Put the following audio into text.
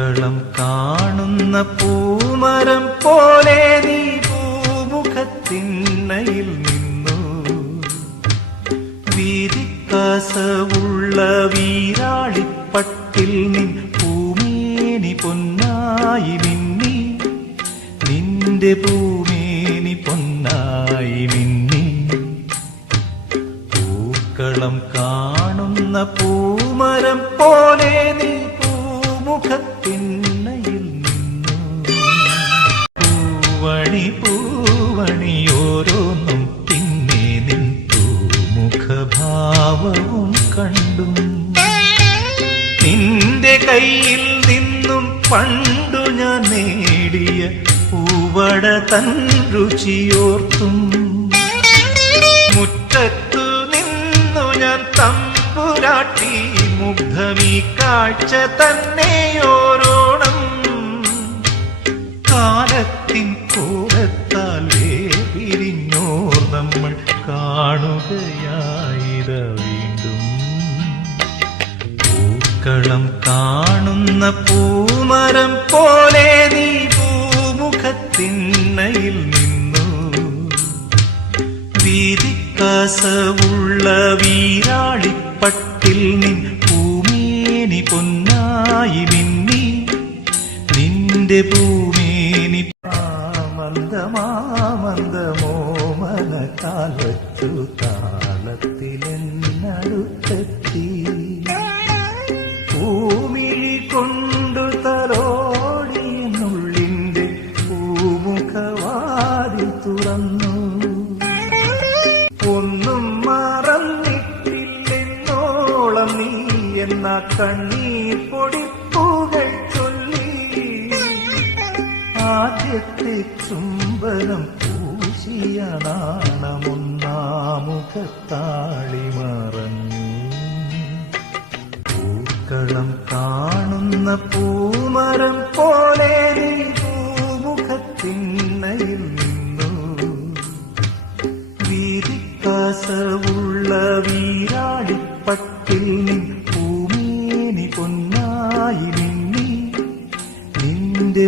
പൂക്കളം കാണുന്ന പൂമരം പോലെ നീ പൂമുഖത്തിണ്ണയിൽ നിന്നു. വീതിക്കാസവുള്ള വീരാളിപ്പട്ടിൽ നിൻ പൂമേനി പൊന്നായി മിന്നി. നിന്റെ പൂമേനി പൊന്നായി മിന്നി. പൂക്കളം കാണുന്ന പൂമരം പോലെ നീ പൂമുഖത്തിണ്ണയിൽ നിന്നു. പൂവണി പൂവണി ഓരോന്നും പിന്നെ നിൻ പൂമുഖഭാവവും കണ്ടു. നിന്റെ കയ്യിൽ നിന്നും പണ്ടു ഞാൻ നേടിയ പൂവട തൻ രുചിയോർത്തും. മുറ്റത്തു നിന്നു ഞാൻ തമ്പുരാട്ടി മുഗ്ധമീ കാഴ്ച തന്നെയോരോണം. കാലത്തിൻ കോലത്താൽ വേർപിരിഞ്ഞോർ നമ്മൾ കാണുകയായിര വീണ്ടും. പൂക്കളം കാണുന്ന പൂമരം പോലെ നീ പൂമുഖത്തിണ്ണയിൽ നിന്നു. വീതിക്കാസവുള്ള വീരാളിപ്പട്ടിൽ നിൻ പൂമേനി പൊന്നായി മിന്നി. നിന്റെ പൂമേനി മന്ദമോമന കാലത്തു താളത്തിലെന്നടുത്തെത്തി. പൂമിഴി കൊണ്ടു തലോടിയെന്നുള്ളിന്റെ പൂമുഖവാതിൽ തുറന്നു. ഒന്നും മറന്നിട്ടില്ലെന്നോളം നീ എന്ന കണ്ണീർ പൊടിപ്പൂകൾ ചൊല്ലി. ആദ്യത്തെ ചുംബനം പൂശിയ നാണമൊന്നാമുഖത്താളി മറഞ്ഞു. പൂക്കളം കാണുന്ന പൂമരം പോലെ നീ പൂമുഖത്തിണ്ണയിൽ നിന്നു. വീതിക്കാസവുള്ള വീരാളിപ്പട്ടിൽ നിൻ പൂമേനി പൊന്നായി മിന്നി. നിന്റെ